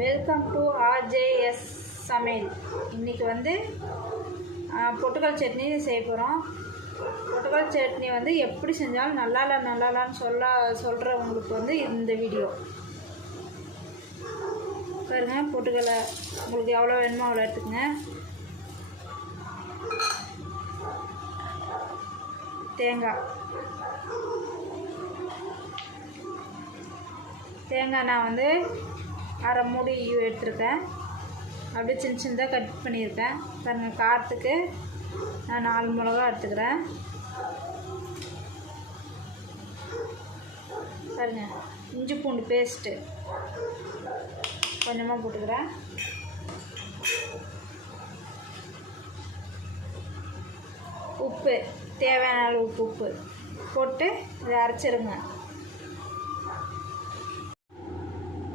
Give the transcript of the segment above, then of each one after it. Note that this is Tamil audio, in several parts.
வெல்கம் டு RJS சமையல். இன்றைக்கி வந்து பொட்டுக்கல் சட்னி செய்ய போகிறோம். பொட்டுக்கல் சட்னி வந்து எப்படி செஞ்சாலும் நல்லாலான்னு சொல்கிறவங்களுக்கு வந்து இந்த வீடியோ பாருங்க. பொட்டுக்கலை உங்களுக்கு எவ்வளோ வேணுமோ அவ்வளோ எடுத்துக்கங்க. தேங்காய் நான் வந்து அரை மூடி எடுத்துருக்கேன். அப்படியே சின்னதாக கட் பண்ணியிருக்கேன். பாருங்கள், காரத்துக்கு நான் 4 மிளகா எடுத்துக்கிறேன். பாருங்கள், இஞ்சி பூண்டு பேஸ்ட்டு கொஞ்சமாக போட்டுக்கிறேன். உப்பு தேவையான அளவு உப்பு போட்டு இதை அரைச்சிருங்க.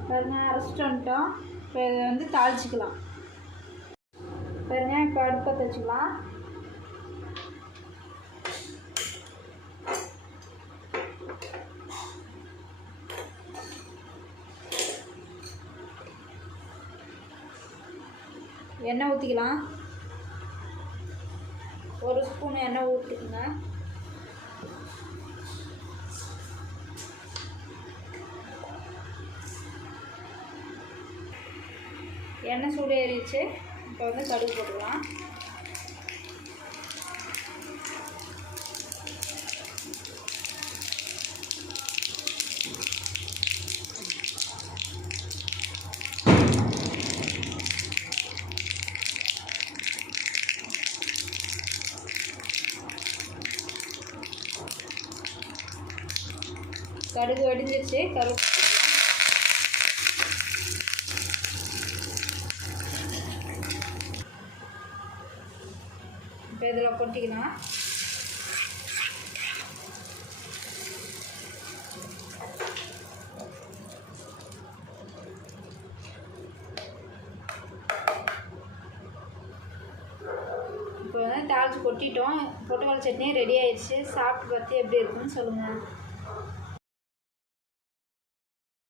பாருங்க, அரைச்சிட்டு வந்துட்டோம். இப்போ இதை வந்து தாளிச்சிக்கலாம். பாருங்க, இப்போ அடுப்பை வச்சுக்கலாம். எண்ணெய் ஊற்றிக்கலாம். 1 ஸ்பூன் எண்ணெய் ஊற்றிக்குங்க. எண்ணெய் சூடு ஏறிடுச்சு. இப்போ வந்து கடுகு போட்டுக்கலாம். கடுகு வெடிஞ்சிருச்சு. கருவேப்பிலை இப்போ இதில் கொட்டிக்கலாம். இப்போ வந்து தாளித்து கொட்டிட்டோம். பொட்டுக்கல் சட்னி ரெடி ஆயிடுச்சு. சாப்பிட்டு பார்த்து எப்படி இருக்குன்னு சொல்லுங்கள்.